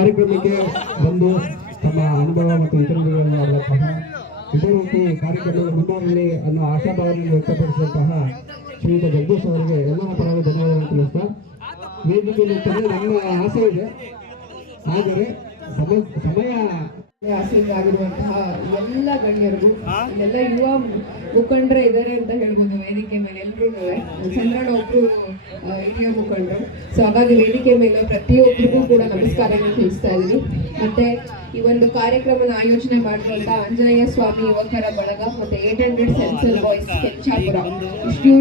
ಕಾರ್ಯಕ್ರಮಕ್ಕೆ ಬಂದು ತಮ್ಮ ಅನುಭವ ಮತ್ತು ಇತರರುಗಳನ್ನು ಮಾಡುವಂತಹ ಇದೇ ರೀತಿ ಕಾರ್ಯಕ್ರಮಗಳು ಮುಂದುವರಲಿ ಅನ್ನೋ ಆಶಾಭಾವನೆಯನ್ನು ವ್ಯಕ್ತಪಡಿಸಿದಂತಹ ಶ್ರೀಯುತ ಜಗದೀಶ್ ಅವರಿಗೆ ಎಲ್ಲರ ಪರವಾಗಿ ಧನ್ಯವಾದಗಳನ್ನು ತಿಳಿಸ್ತಾ ವೇದಿಕೆಯಲ್ಲಿ ನಮ್ಮ ಆಸೆ ಇದೆ, ಆದರೆ ಸಮಯ ಆಸೆಗಾಗಿರುವಂತಹ ಎಲ್ಲ ಗಣ್ಯರಿಗೂ ಎಲ್ಲ ಯುವ ಮುಖಂಡರೇ ಇದ್ದಾರೆ ಅಂತ ಹೇಳ್ಬೋದು. ವೇದಿಕೆ ಮೇಲೆ ಎಲ್ಲರೂ ಚಂದ್ರಣ್ಣ ಒಬ್ರು ಹಿರಿಯ ಮುಖಂಡರು. ಸೊ ಹಾಗಾಗಿ ವೇದಿಕೆ ಮೇಲೆ ಪ್ರತಿಯೊಬ್ಬರಿಗೂ ಕೂಡ ನಮಸ್ಕಾರಗಳನ್ನು ತಿಳಿಸ್ತಾ ಇದ್ದೀನಿ. ಮತ್ತೆ ಈ ಒಂದು ಕಾರ್ಯಕ್ರಮನ ಆಯೋಜನೆ ಮಾಡಿರುವಂತ ಆಂಜನೇಯ ಸ್ವಾಮಿ ಯುವಕರ ಬಳಗ ಮತ್ತೆ 800 ಸೆನ್ಸರ್ ಬಾಯ್ಸ್ ಕೆಂಚಾಪುರ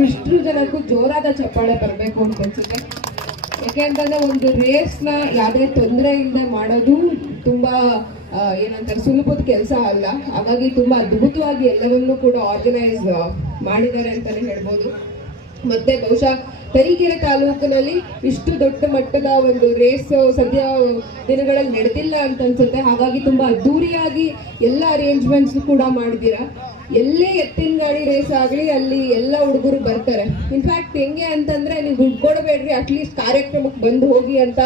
ಇಷ್ಟು ಜನಕ್ಕೂ ಜೋರಾದ ಚಪ್ಪಾಳೆ ಬರಬೇಕು ಅಂತ ಅನ್ಸುತ್ತೆ. ಯಾಕೆಂತಂದ್ರೆ ಒಂದು ರೇಸ್ನ ಯಾವುದೇ ತೊಂದರೆಯಿಂದ ಮಾಡೋದು ತುಂಬಾ ಏನಂತಾರೆ ಸುಲಭದ ಕೆಲಸ ಅಲ್ಲ. ಹಾಗಾಗಿ ತುಂಬಾ ಅದ್ಭುತವಾಗಿ ಎಲ್ಲವನ್ನೂ ಕೂಡ ಆರ್ಗನೈಸ್ ಮಾಡಿದ್ದಾರೆ ಅಂತಾನೆ ಹೇಳ್ಬೋದು. ಮತ್ತೆ ಬಹುಶಃ ತರೀಕೆರೆ ತಾಲೂಕಿನಲ್ಲಿ ಇಷ್ಟು ದೊಡ್ಡ ಮಟ್ಟದ ಒಂದು ರೇಸ್ ಸದ್ಯ ದಿನಗಳಲ್ಲಿ ನಡೆದಿಲ್ಲ ಅಂತ ಅನ್ಸುತ್ತೆ. ಹಾಗಾಗಿ ತುಂಬಾ ಅದ್ದೂರಿಯಾಗಿ ಎಲ್ಲ ಅರೇಂಜ್ಮೆಂಟ್ಸ್ ಕೂಡ ಮಾಡಿದ್ದೀರಾ. ಎಲ್ಲೇ ಎತ್ತಿನ ಗಾಡಿ ರೇಸ್ ಆಗಲಿ ಅಲ್ಲಿ ಎಲ್ಲ ಹುಡುಗರು ಬರ್ತಾರೆ. ಇನ್ಫ್ಯಾಕ್ಟ್ ಹೆಂಗೆ ಅಂತಂದ್ರೆ ನೀವು ದುಡ್ಡು ಕೊಡಬೇಡ್ರಿ, ಅಟ್ಲೀಸ್ಟ್ ಕಾರ್ಯಕ್ರಮಕ್ಕೆ ಬಂದು ಹೋಗಿ ಅಂತ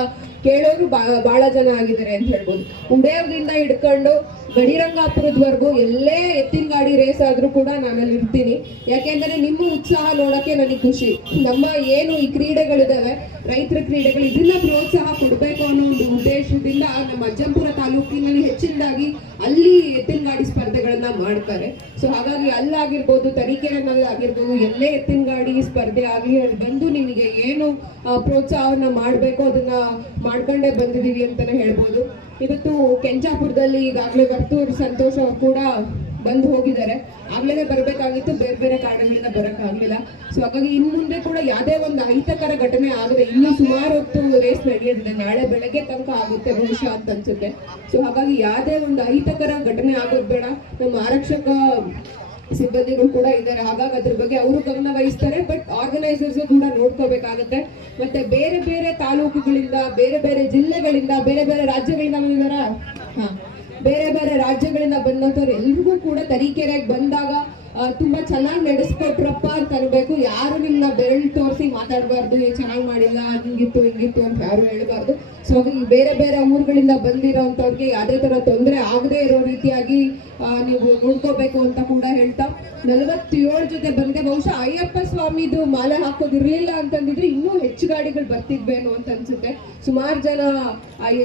ಕೇಳೋರು ಬಹಳ ಜನ ಆಗಿದ್ದಾರೆ ಅಂತ ಹೇಳ್ಬೋದು. ಉಡೇವ್ದಿಂದ ಹಿಡ್ಕೊಂಡು ಗಡಿರಂಗಾಪುರದವರೆಗೂ ಎಲ್ಲೇ ಎತ್ತಿನ ಗಾಡಿ ರೇಸ್ ಆದ್ರೂ ಕೂಡ ನಾನಲ್ಲಿ ಇರ್ತೀನಿ. ಯಾಕೆಂದ್ರೆ ನಿಮ್ಮ ಉತ್ಸಾಹ ನೋಡಕ್ಕೆ ನನಗೆ ಖುಷಿ. ನಮ್ಮ ಏನು ಈ ಕ್ರೀಡೆಗಳಿದಾವೆ, ರೈತರ ಕ್ರೀಡೆಗಳು, ಇದನ್ನ ಪ್ರೋತ್ಸಾಹ ಕೊಡಬೇಕು ಅನ್ನೋ ಒಂದು ಉದ್ದೇಶದಿಂದ ನಮ್ಮ ಅಜ್ಜಂಪುರ ತಾಲೂಕಿನಲ್ಲಿ ಹೆಚ್ಚಿನದಾಗಿ ಅಲ್ಲಿ ಎತ್ತಿನ ಗಾಡಿ ಸ್ಪರ್ಧೆಗಳನ್ನ ಮಾಡ್ತಾರೆ. ಸೊ ಹಾಗಾಗಿ ಅಲ್ಲಾಗಿರ್ಬೋದು, ತರೀಕೆರೆನಲ್ಲಿ ಆಗಿರ್ಬೋದು, ಎಲ್ಲೇ ಎತ್ತಿನ ಗಾಡಿ ಸ್ಪರ್ಧೆ ಆಗಲಿ ಅಲ್ಲಿ ಬಂದು ನಿಮಗೆ ಏನು ಪ್ರೋತ್ಸಾಹವನ್ನ ಮಾಡಬೇಕು ಅದನ್ನ ಮಾಡ್ಕೊಂಡೇ ಬಂದಿದೀವಿ ಅಂತಾನೆ ಹೇಳ್ಬೋದು. ಇವತ್ತು ಕೆಂಚಾಪುರದಲ್ಲಿ ಈಗಾಗಲೇ ವರ್ತೂರ್ ಸಂತೋಷ್ ಅವರು ಕೂಡ ಬಂದು ಹೋಗಿದ್ದಾರೆ. ಆಗ್ಲೇ ಬರಬೇಕಾಗಿತ್ತು, ಬೇರೆ ಬೇರೆ ಕಾರಣಗಳಿಂದ ಬರೋಕ್ಕಾಗಲಿಲ್ಲ. ಸೊ ಹಾಗಾಗಿ ಇನ್ನು ಮುಂದೆ ಕೂಡ ಯಾವುದೇ ಒಂದು ಅಹಿತಕರ ಘಟನೆ ಆಗದೆ, ಇನ್ನೂ ಸುಮಾರು ಹೊತ್ತು ರೇಸ್ ನಡೆಯೋದಿದೆ, ನಾಳೆ ಬೆಳಗ್ಗೆ ತನಕ ಆಗುತ್ತೆ ಬಹುಶಃ ಅಂತ ಅನ್ಸುತ್ತೆ. ಸೊ ಹಾಗಾಗಿ ಯಾವುದೇ ಒಂದು ಅಹಿತಕರ ಘಟನೆ ಆಗೋದು ಬೇಡ. ನಮ್ಮ ಆರಕ್ಷಕ ಸಿಬ್ಬಂದಿಗಳು ಕೂಡ ಇದ್ದಾರೆ, ಹಾಗಾಗಿ ಅದ್ರ ಬಗ್ಗೆ ಅವರು ಗಮನ ವಹಿಸ್ತಾರೆ. ಬಟ್ ಆರ್ಗನೈಸರ್ಸ್ ಕೂಡ ನೋಡ್ಕೋಬೇಕಾಗತ್ತೆ. ಮತ್ತೆ ಬೇರೆ ಬೇರೆ ತಾಲೂಕುಗಳಿಂದ, ಬೇರೆ ಬೇರೆ ಜಿಲ್ಲೆಗಳಿಂದ, ಬೇರೆ ಬೇರೆ ರಾಜ್ಯಗಳಿಂದ ಬಂದಿದಾರ ಬೇರೆ ಬೇರೆ ರಾಜ್ಯಗಳಿಂದ ಬಂದಂಥವ್ರು ಎಲ್ರಿಗೂ ಕೂಡ ತರೀಕೆರೆಗೆ ಬಂದಾಗ ತುಂಬಾ ಚೆನ್ನಾಗಿ ನಡೆಸ್ಕೊಟ್ರಪ್ಪ ಅಂತ ಅನ್ಬೇಕು. ಯಾರು ನಿಮ್ನ ಬೆರಳು ತೋರಿಸಿ ಮಾತಾಡಬಾರ್ದು, ಚೆನ್ನಾಗಿ ಮಾಡಿಲ್ಲ, ಹಿಂಗಿತ್ತು ಹಿಂಗಿತ್ತು ಅಂತ ಯಾರು ಹೇಳ್ಬಾರ್ದು. ಸೊ ಹಾಗಾಗಿ ಬೇರೆ ಬೇರೆ ಊರುಗಳಿಂದ ಬಂದಿರೋಂಥವ್ರಿಗೆ ಯಾವುದೇ ತರ ತೊಂದರೆ ಆಗದೆ ಇರೋ ರೀತಿಯಾಗಿ ನೀವು ನೋಡ್ಕೋಬೇಕು ಅಂತ ಕೂಡ ಹೇಳ್ತಾ 47 ಜೊತೆ ಬಂದೆ. ಬಹುಶಃ ಅಯ್ಯಪ್ಪ ಸ್ವಾಮಿದು ಮಾಲೆ ಹಾಕೋದಿರ್ಲಿಲ್ಲ ಅಂತಂದಿದ್ರೆ ಇನ್ನೂ ಹೆಚ್ಚು ಗಾಡಿಗಳು ಬರ್ತಿದ್ವೇನೋ ಅಂತ ಅನ್ಸುತ್ತೆ. ಸುಮಾರು ಜನ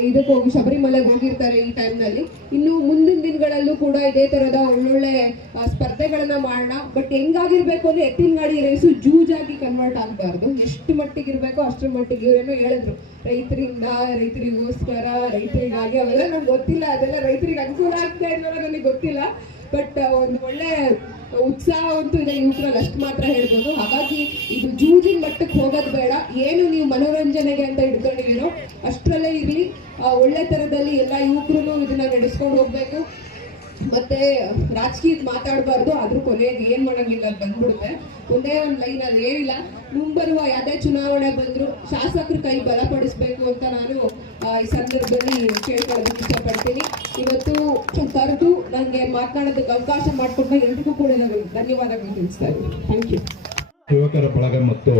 ಇದಕ್ಕೆ ಹೋಗಿ ಶಬರಿಮಲೆಗೆ ಹೋಗಿರ್ತಾರೆ ಈ ಟೈಮ್ನಲ್ಲಿ. ಇನ್ನು ಮುಂದಿನ ದಿನಗಳಲ್ಲೂ ಕೂಡ ಇದೇ ತರದ ಒಳ್ಳೊಳ್ಳೆ ಸ್ಪರ್ಧೆಗಳನ್ನ ಮಾಡೋಣ. ಬಟ್ ಹೆಂಗಾಗಿರ್ಬೇಕು ಅಂದ್ರೆ ಎತ್ತಿನ ಗಾಡಿ ರೇಸು ಜೂಜಾಗಿ ಕನ್ವರ್ಟ್ ಆಗಬಾರ್ದು. ಎಷ್ಟು ಮಟ್ಟಿಗೆ ಇರ್ಬೇಕೋ ಅಷ್ಟರ ಮಟ್ಟಿಗೆ. ಇವರೇನೋ ಹೇಳಿದ್ರು ರೈತರಿಂದ, ರೈತರಿಗೋಸ್ಕರ, ರೈತರಿಗಾಗಿ, ಅವೆಲ್ಲ ನಂಗೆ ಗೊತ್ತಿಲ್ಲ. ಅದೆಲ್ಲ ರೈತರಿಗೆ ಅನುಕೂಲ ಆಗ್ತಾ ಇಲ್ಲ ನನಗೆ ಗೊತ್ತಿಲ್ಲ. ಬಟ್ ಒಂದು ಒಳ್ಳೆ ಉತ್ಸಾಹ ಅಂತೂ ಇದೆ ಯುವಕರಲ್ಲಿ, ಅಷ್ಟು ಮಾತ್ರ ಹೇಳ್ಬೋದು. ಹಾಗಾಗಿ ಇದು ಜೂಜಿನ ಮಟ್ಟಕ್ಕೆ ಹೋಗೋದು ಬೇಡ. ಏನು ನೀವು ಮನೋರಂಜನೆಗೆ ಅಂತ ಹಿಡ್ಕೊಂಡಿದ್ದೀರೋ ಅಷ್ಟರಲ್ಲೇ ಇರಲಿ. ಒಳ್ಳೆ ತರದಲ್ಲಿ ಎಲ್ಲ ಯುವಕರು ಇದನ್ನ ನಡೆಸ್ಕೊಂಡು ಹೋಗ್ಬೇಕು. ಮತ್ತೆ ರಾಜಕೀಯದ ಮಾತಾಡಬಾರ್ದು, ಆದ್ರೂ ಕೊನೆಗೆ ಏನ್ ಮಾಡಂಗಿಲ್ಲ, ಬಂದ್ಬಿಡುತ್ತೆ. ಒಂದೇ ಒಂದು ಲೈನ್ ಅಲ್ಲಿ ಹೇಳಿಲ್ಲ. ಮುಂಬರುವ ಯಾವುದೇ ಚುನಾವಣೆ ಬಂದ್ರು ಶಾಸಕರ ಕೈ ಬಲಪಡಿಸ್ಬೇಕು ಅಂತ ನಾನು ಈ ಸಂದರ್ಭದಲ್ಲಿ ಕೇಳ್ಕೊಳ್ಳೋದಕ್ಕೆ ಇಷ್ಟಪಡ್ತೀನಿ. ಇವತ್ತು ಕರೆದು ನನಗೆ ಮಾತನಾಡೋದಕ್ಕೆ ಅವಕಾಶ ಮಾಡಿಕೊಟ್ಟ ಎಲ್ರಿಗೂ ಕೂಡ ಧನ್ಯವಾದಗಳು ತಿಳಿಸ್ತಾ ಇದ್ದೀನಿ. Thank you. ಯುವಕರ ಬಳಗ ಮತ್ತು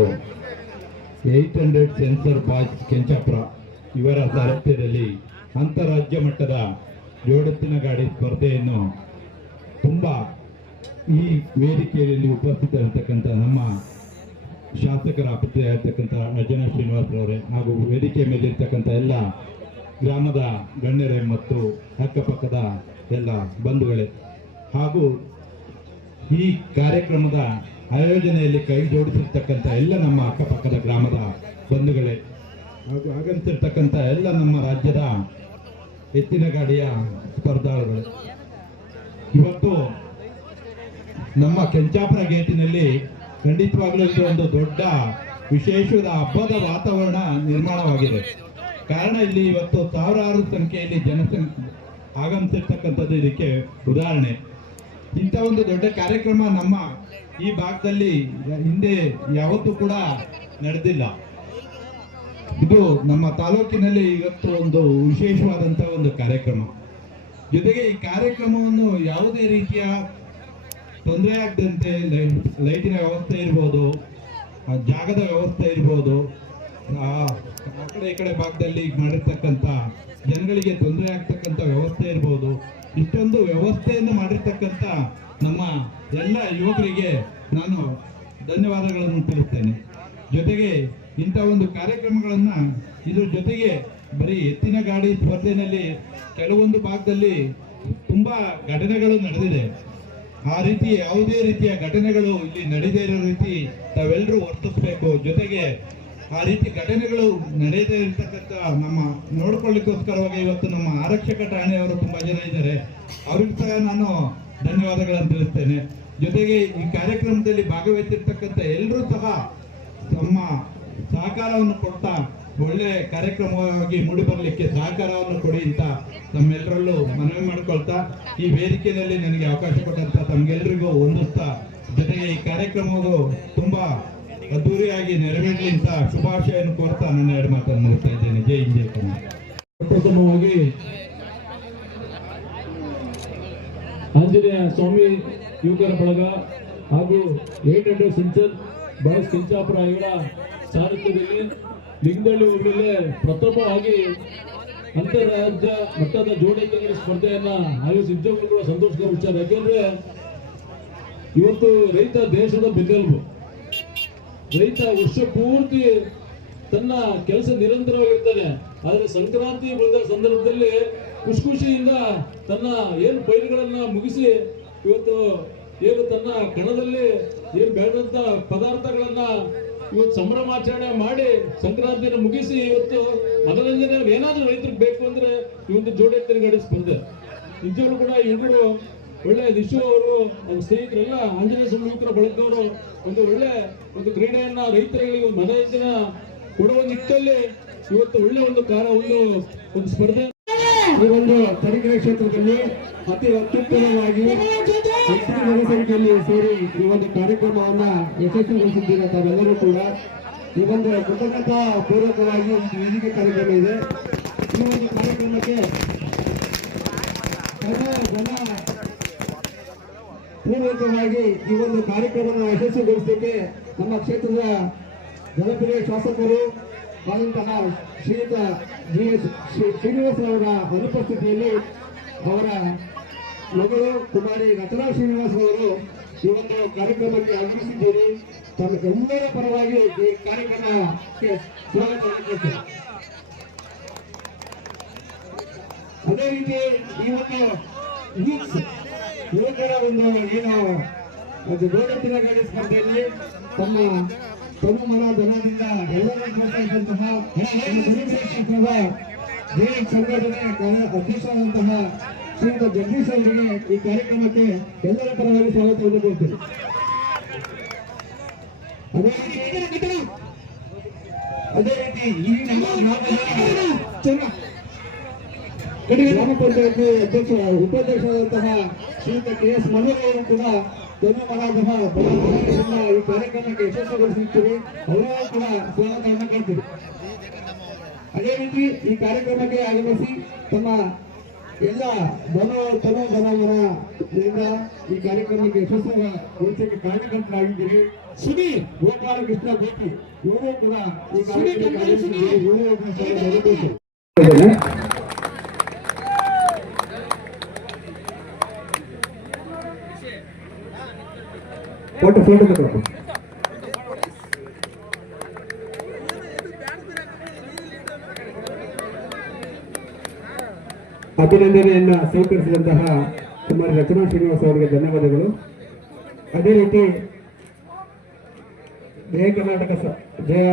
800 ಸೆನ್ಸರ್ ಬಾಯ್ಸ್ ಕೆಂಚಾಪುರ ಇವರ ಸಾರಥ್ಯದಲ್ಲಿ ಅಂತಾರಾಜ್ಯ ಮಟ್ಟದ ಜೋಡೆತ್ತಿನ ಗಾಡಿ ಸ್ಪರ್ಧೆಯನ್ನು ತುಂಬಾ ಈ ವೇದಿಕೆಯಲ್ಲಿ ಉಪಸ್ಥಿತರಿರ್ತಕ್ಕಂಥ ನಮ್ಮ ಶಾಸಕರ ಅಪತ್ಯ ಇರ್ತಕ್ಕಂಥ ಅರ್ಜುನ ಶ್ರೀನಿವಾಸರವರೇ ಹಾಗೂ ವೇದಿಕೆ ಮೇಲಿರ್ತಕ್ಕಂಥ ಎಲ್ಲ ಗ್ರಾಮದ ಗಣ್ಯರೇ ಮತ್ತು ಅಕ್ಕಪಕ್ಕದ ಎಲ್ಲ ಬಂಧುಗಳೇ ಹಾಗೂ ಈ ಕಾರ್ಯಕ್ರಮದ ಆಯೋಜನೆಯಲ್ಲಿ ಕೈ ಜೋಡಿಸಿರ್ತಕ್ಕಂಥ ಎಲ್ಲ ನಮ್ಮ ಅಕ್ಕಪಕ್ಕದ ಗ್ರಾಮದ ಬಂಧುಗಳೇ ಹಾಗೂ ಆಗಮಿಸಿರ್ತಕ್ಕಂಥ ಎಲ್ಲ ನಮ್ಮ ರಾಜ್ಯದ ಎತ್ತಿನ ಗಾಡಿಯ ಸ್ಪರ್ಧಾಳುಗಳು, ಇವತ್ತು ನಮ್ಮ ಕೆಂಚಾಪುರ ಗೇಟಿನಲ್ಲಿ ಖಂಡಿತವಾಗ್ಲೂ ಇದು ಒಂದು ದೊಡ್ಡ ವಿಶೇಷವಾದ ಹಬ್ಬದ ವಾತಾವರಣ ನಿರ್ಮಾಣವಾಗಿದೆ. ಕಾರಣ ಇಲ್ಲಿ ಇವತ್ತು ಸಾವಿರಾರು ಸಂಖ್ಯೆಯಲ್ಲಿ ಜನಸಂಖ್ಯೆ ಆಗಮಿಸಿರ್ತಕ್ಕಂಥದ್ದು ಇದಕ್ಕೆ ಉದಾಹರಣೆ. ಇಂಥ ಒಂದು ದೊಡ್ಡ ಕಾರ್ಯಕ್ರಮ ನಮ್ಮ ಈ ಭಾಗದಲ್ಲಿ ಹಿಂದೆ ಯಾವತ್ತೂ ಕೂಡ ನಡೆದಿಲ್ಲ. ಇದು ನಮ್ಮ ತಾಲೂಕಿನಲ್ಲಿ ಇವತ್ತು ಒಂದು ವಿಶೇಷವಾದಂತಹ ಒಂದು ಕಾರ್ಯಕ್ರಮ. ಜೊತೆಗೆ ಈ ಕಾರ್ಯಕ್ರಮವನ್ನು ಯಾವುದೇ ರೀತಿಯ ತೊಂದರೆ ಆಗದಂತೆ ಲೈಟಿನ ವ್ಯವಸ್ಥೆ ಇರ್ಬೋದು, ಜಾಗದ ವ್ಯವಸ್ಥೆ ಇರ್ಬೋದು, ಆ ಕಡೆ ಈ ಕಡೆ ಭಾಗದಲ್ಲಿ ಮಾಡಿರ್ತಕ್ಕಂಥ ಜನಗಳಿಗೆ ತೊಂದರೆ ಆಗ್ತಕ್ಕಂಥ ವ್ಯವಸ್ಥೆ ಇರ್ಬೋದು, ಇಷ್ಟೊಂದು ವ್ಯವಸ್ಥೆಯನ್ನು ಮಾಡಿರ್ತಕ್ಕಂಥ ನಮ್ಮ ಎಲ್ಲ ಯುವಕರಿಗೆ ನಾನು ಧನ್ಯವಾದಗಳನ್ನು ತಿಳಿಸ್ತೇನೆ. ಜೊತೆಗೆ ಇಂಥ ಒಂದು ಕಾರ್ಯಕ್ರಮಗಳನ್ನು ಇದ್ರ ಜೊತೆಗೆ ಬರೀ ಎತ್ತಿನ ಗಾಡಿ ಸ್ಪರ್ಧೆಯಲ್ಲಿ ಕೆಲವೊಂದು ಭಾಗದಲ್ಲಿ ತುಂಬಾ ಘಟನೆಗಳು ನಡೆದಿದೆ. ಆ ರೀತಿ ಯಾವುದೇ ರೀತಿಯ ಘಟನೆಗಳು ಇಲ್ಲಿ ನಡೆದೇ ಇರೋ ರೀತಿ ತಾವೆಲ್ಲರೂ ವರ್ತಿಸಬೇಕು. ಜೊತೆಗೆ ಆ ರೀತಿ ಘಟನೆಗಳು ನಡೆಯದೇ ಇರತಕ್ಕಂಥ ನಮ್ಮ ನೋಡ್ಕೊಳ್ಳಿಕ್ಕೋಸ್ಕರವಾಗಿ ಇವತ್ತು ನಮ್ಮ ಆರಕ್ಷಕ ಠಾಣೆಯವರು ತುಂಬಾ ಜನ ಇದ್ದಾರೆ, ಅವ್ರಿಗೆ ಸಹ ನಾನು ಧನ್ಯವಾದಗಳನ್ನು ತಿಳಿಸ್ತೇನೆ. ಜೊತೆಗೆ ಈ ಕಾರ್ಯಕ್ರಮದಲ್ಲಿ ಭಾಗವಹಿಸಿರ್ತಕ್ಕಂಥ ಎಲ್ಲರೂ ಸಹ ತಮ್ಮ ಸಹಕಾರವನ್ನು ಕೊಡ್ತಾ ಒಳ್ಳೆ ಕಾರ್ಯಕ್ರಮವಾಗಿ ಮೂಡಿಬರಲಿಕ್ಕೆ ಸಹಕಾರವನ್ನು ಕೊಡಿ ಅಂತ ತಮ್ಮೆಲ್ಲರಲ್ಲೂ ಮನವಿ ಮಾಡಿಕೊಳ್ತಾ ಈ ವೇದಿಕೆಯಲ್ಲಿ ನನಗೆ ಅವಕಾಶ ಕೊಟ್ಟಂತ ತಮ್ಗೆಲ್ರಿಗೂ ಹೊಂದಿಸ್ತಾ, ಜೊತೆಗೆ ಈ ಕಾರ್ಯಕ್ರಮವು ತುಂಬಾ ಅದ್ದೂರಿಯಾಗಿ ನೆರವೇರಲಿ ಅಂತ ಶುಭಾಶಯನ್ನು ಕೋರ್ತಾ ನನ್ನ ಎರಡು ಮಾತನ್ನು ಮುಗಿಸ್ತಾ ಇದ್ದೇನೆ. ಜೈ ಹಿಂದ್, ಜೈ ಕನ್ನಡ. ಪ್ರಥಮವಾಗಿ ಆಂಜನೇಯ ಸ್ವಾಮಿ ಯುವಕರ ಬಳಗ ಹಾಗೂ 800 ಸೆನ್ಸರ್ ಬಾಯ್ಸ್ ಕೆಂಚಾಪುರ ಇವರ ಸಾರಥ್ಯದಲ್ಲಿ ಲಿಂಗದಳ್ಳಿ ಹೋಬಳಿಯಲ್ಲಿ ಪ್ರಥಮವಾಗಿ ಅಂತಾರಾಜ್ಯ ಮಟ್ಟದ ಜೋಡಿ ತಂಡ ಸ್ಪರ್ಧೆಯನ್ನ ಆಯೋಜಿಸಿ ನಿಜವಾಗ್ಲೂ ಕೂಡ ಸಂತೋಷಕರ ವಿಚಾರ. ಯಾಕೆಂದ್ರೆ ಇವತ್ತು ರೈತ ದೇಶದ ಬೆನ್ನೆಲುಬು. ರೈತ ವರ್ಷ ಪೂರ್ತಿ ತನ್ನ ಕೆಲಸ ನಿರಂತರವಾಗಿರ್ತಾನೆ, ಆದರೆ ಸಂಕ್ರಾಂತಿ ಬಂದ ಸಂದರ್ಭದಲ್ಲಿ ಖುಷಿಯಿಂದ ತನ್ನ ಏನು ಪೈರುಗಳನ್ನ ಮುಗಿಸಿ ಇವತ್ತು ಏನು ತನ್ನ ಕಣದಲ್ಲಿ ಏನು ಬೆಳೆದಂತ ಪದಾರ್ಥಗಳನ್ನ ಇವತ್ತು ಸಂಭ್ರಮಾಚರಣೆ ಮಾಡಿ ಸಂಕ್ರಾಂತಿಯನ್ನು ಮುಗಿಸಿ ಇವತ್ತು ಮನರಂಜನೆ ಏನಾದ್ರೂ ರೈತರಿಗೆ ಬೇಕು ಅಂದ್ರೆ ಇವತ್ತು ಜೋಡಿ ಎತ್ತಿನ ಗಾಡಿ ಸ್ಪರ್ಧೆ. ನಿಜವಾಗ್ಲೂ ಕೂಡ ಇವರು ಒಳ್ಳೆ ನಿಶು ಅವರು ಅವ್ರ ಸ್ನೇಹಿತರೆಲ್ಲ ಆಂಜನೇಯ ಸ್ವಾಮಿ ಯುವಕರ ಬಳಗದವರು ಒಂದು ಒಳ್ಳೆ ಒಂದು ಕ್ರೀಡೆಯನ್ನ ರೈತರಿಗೆ ಒಂದು ಮನರಂಜನೆ ಕೊಡುವ ನಿಟ್ಟಿನಲ್ಲಿ ಇವತ್ತು ಒಳ್ಳೆ ಒಂದು ಸ್ಪರ್ಧೆ. ಈ ಒಂದು ತರೀಕೆರೆ ಕ್ಷೇತ್ರದಲ್ಲಿ ಅತಿ ಅತ್ಯುತ್ತಮವಾಗಿ ಹೆಚ್ಚಿನ ಜನಸಂಖ್ಯೆಯಲ್ಲಿ ಸೇರಿ ಈ ಒಂದು ಕಾರ್ಯಕ್ರಮವನ್ನ ಯಶಸ್ವಿಗೊಳಿಸಿದ್ದೀರ ತಾವೆಲ್ಲರೂ ಕೂಡ. ಈ ಒಂದು ಕೃತಜ್ಞತಾ ಪೂರ್ವಕವಾಗಿ ಒಂದು ವೇದಿಕೆ ಕಾರ್ಯಕ್ರಮ ಇದೆ. ಈ ಒಂದು ಕಾರ್ಯಕ್ರಮಕ್ಕೆ ಜನ ಪೂರ್ವಕವಾಗಿ ಈ ಒಂದು ಕಾರ್ಯಕ್ರಮವನ್ನು ಯಶಸ್ವಿಗೊಳಿಸಲಿಕ್ಕೆ ನಮ್ಮ ಕ್ಷೇತ್ರದ ಜನಪ್ರಿಯ ಶಾಸಕರು ಆದಂತಹ ಶ್ರೀಯುತ ಶ್ರೀನಿವಾಸರವರ ಅನುಪಸ್ಥಿತಿಯಲ್ಲಿ ಅವರ ಮಗಳು ಕುಮಾರಿ ರಚನಾ ಶ್ರೀನಿವಾಸರವರು ಈ ಒಂದು ಕಾರ್ಯಕ್ರಮಕ್ಕೆ ಆಗಮಿಸಿದ್ದೀರಿ. ತಮ್ಮ ಎಲ್ಲರ ಪರವಾಗಿ ಈ ಕಾರ್ಯಕ್ರಮಕ್ಕೆ ಸ್ವಾಗತವನ್ನು ಕೊಡ್ತೇನೆ. ಅದೇ ರೀತಿ ಈ ಒಂದು ಯುವಕರ ಒಂದು ಏನು ಗೋಡೆತ್ತಿನ ಗಾಡಿ ಸ್ಪರ್ಧೆಯಲ್ಲಿ ತಮ್ಮ ತನು ಮನ ಧನದಿಂದ ಎಲ್ಲರೂ ಪ್ರೋತ್ಸಾಹಿಸಿದಂತಹ ಕ್ಷೇತ್ರದ ಜೆ ಸಂಘಟನೆ ಅಧ್ಯಕ್ಷರಾದಂತಹ ಶ್ರೀಯುತ ಜಗದೀಶ್ ಅವರಿಗೆ ಈ ಕಾರ್ಯಕ್ರಮಕ್ಕೆ ಎಲ್ಲರ ಪರವಾಗಿ ಸ್ವಾಗತವನ್ನು ಕೊಡ್ತೇನೆ. ಅದೇ ರೀತಿ ಈ ಗ್ರಾಮ ಪಂಚಾಯತಿ ಉಪಾಧ್ಯಕ್ಷರಾದಂತಹ ಶ್ರೀಯುತ KS ಮನೋಹರ್ ಅವರು ಕೂಡ ಧನ್ಯವಾದ ಈ ಕಾರ್ಯಕ್ರಮಕ್ಕೆ ಯಶಸ್ವಿಗೊಳಿಸುತ್ತೀರಿ, ಅವರೂ ಕೂಡ ಸ್ವಾಗತವನ್ನು ಕೊಡ್ತೀವಿ. ಅದೇ ರೀತಿ ಈ ಕಾರ್ಯಕ್ರಮಕ್ಕೆ ಆಗಮಿಸಿ ತಮ್ಮ ಎಲ್ಲ ತನು ಧನದಿಂದ ಈ ಕಾರ್ಯಕ್ರಮಕ್ಕೆ ಯಶಸ್ವಿಗೊಳಿಸಕ್ಕೆ ಕಾರ್ಯಕರ್ತರಾಗಿದ್ದೀರಿ. ಸುನೀಲ್ ಗೋಪಾಲಕೃಷ್ಣ ಗೋಪಿ ಇವರು ಕೂಡ ಈ ಕಾರ್ಯಕ್ರಮಕ್ಕೆ ಆಗಮಿಸಿದ್ದೀರಿ. ಫೋಟೋ ತಗೊಳ್ಳಿ. ಅಭಿನಂದನೆಯನ್ನ ಸ್ವೀಕರಿಸಿದಂತಹ ಕುಮಾರಿ ರಚನಾ ಶ್ರೀನಿವಾಸ ಅವರಿಗೆ ಧನ್ಯವಾದಗಳು. ಅದೇ ರೀತಿ ಜಯ ಕರ್ನಾಟಕ ಜಯ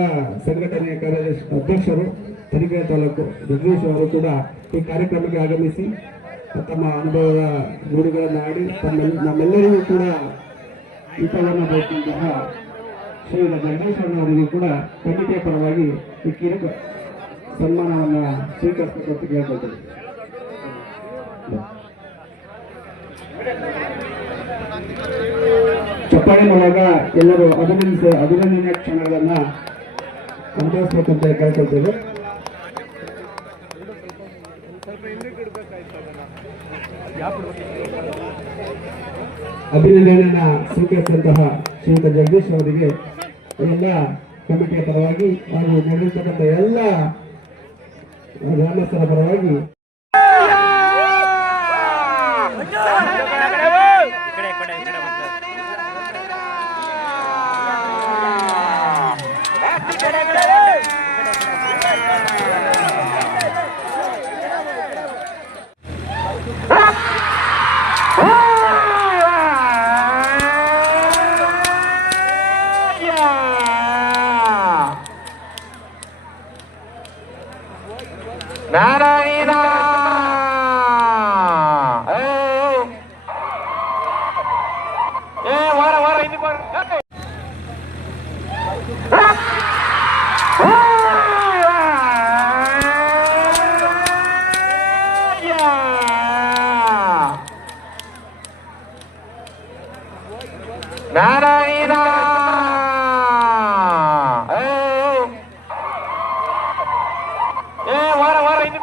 ಸಂಘಟನೆಯ ಕಾರ್ಯದರ್ಶಿ ಅಧ್ಯಕ್ಷರು ತರೀಕೆರೆ ತಾಲೂಕು ಜಗದೀಶ್ ಅವರು ಕೂಡ ಈ ಕಾರ್ಯಕ್ರಮಕ್ಕೆ ಆಗಮಿಸಿ ತಮ್ಮ ಅನುಭವದ ನುಡಿಗಳನ್ನು ಆಡಿ ನಮ್ಮೆಲ್ಲರಿಗೂ ಕೂಡ ಹಿತವನ್ನು ಬಯಸಿದಂತಹ ಶ್ರೀಯುತ ಜಗದೀಶ್ ಅವರಿಗೆ ಕೂಡ ಕಮಿಟಿಯ ಪರವಾಗಿ ಈ ಕಿರುಕ ಸನ್ಮಾನವನ್ನು ಸ್ವೀಕರಿಸಬೇಕಂತ ಕೇಳ್ಕೊಳ್ತೇನೆ. ಚಪ್ಪಾಳೆ ಮಾಡುವಾಗ ಎಲ್ಲರೂ ಅಭಿನಂದನೆಯ ಕ್ಷಣಗಳನ್ನ ಅನುಭವಿಸಬೇಕಂತ ಕೇಳ್ಕೊಳ್ತೇವೆ. ಅಭಿನಂದನೆಯನ್ನ ಸ್ವೀಕರಿಸಿದಂತಹ ಶ್ರೀಯುತ ಜಗದೀಶ್ ಅವರಿಗೆ ಎಲ್ಲ ಕಮಿಟಿಯ ಪರವಾಗಿ ಹಾಗೂ ನಡೆದಿರ್ತಕ್ಕಂಥ ಎಲ್ಲ ಗ್ರಾಮಸ್ಥರ ಪರವಾಗಿ ನಾರಾಯಣ ವಾರ ಹಿಂದೆ ನಾರಾಯಣ ವಾರ ಹಿಂದೆ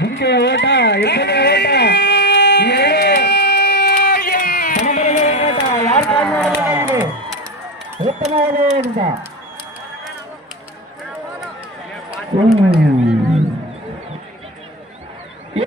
ಮುಖ್ಯ ಓಟ ಎರಡನೇ ಓಟ ಯಾರು ಕಾಲ್ ಮಾಡಬೇಕಾಗಿದೆ ಉತ್ತಮವಾದ ಓಟ